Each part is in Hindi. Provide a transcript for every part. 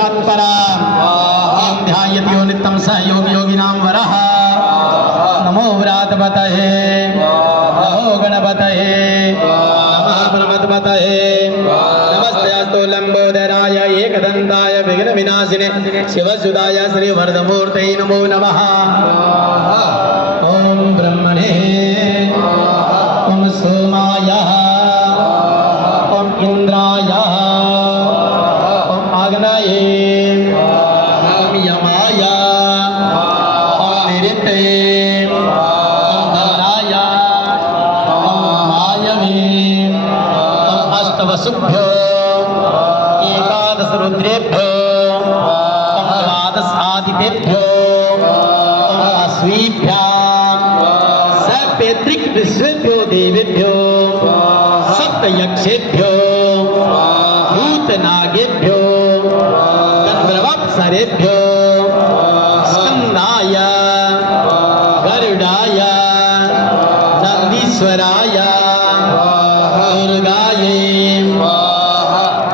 परां ध्यायति नित्यं स योगिनां वरः। नमो व्रातपतये नमो गणपतये नमः पर्वतपतये नमस्तेऽस्तु लम्बोदराय एकदन्ताय विघ्नविनाशिने शिवसुताय श्रीवरदमूर्तये नमो नमः। ॐ ब्रह्मणे ॐ सोमाय ॐ इंद्राय ॐ आग्नेये ॐ यमाय ॐ निरुक्तये ॐ धनाय ॐ मायवे ॐ अष्टवसुभ्यो एकादश रुद्रेभ्यो ॐ द्वादश आदितेभ्यो ॐ अश्वीभ्यां सप्तऋक् विश्वेभ्यो देवेभ्यो सप्तयक्षेभ्यो भूतनागेभ्यो गन्धर्वाप्सरेभ्यो स्कन्दाय गरुडाय नन्दीश्वराय दुर्गायै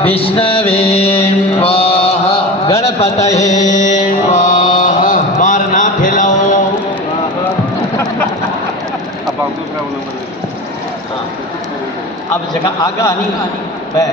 विष्णवे गणपतये मारना फैलाओ। अब जगह आगा नहीं है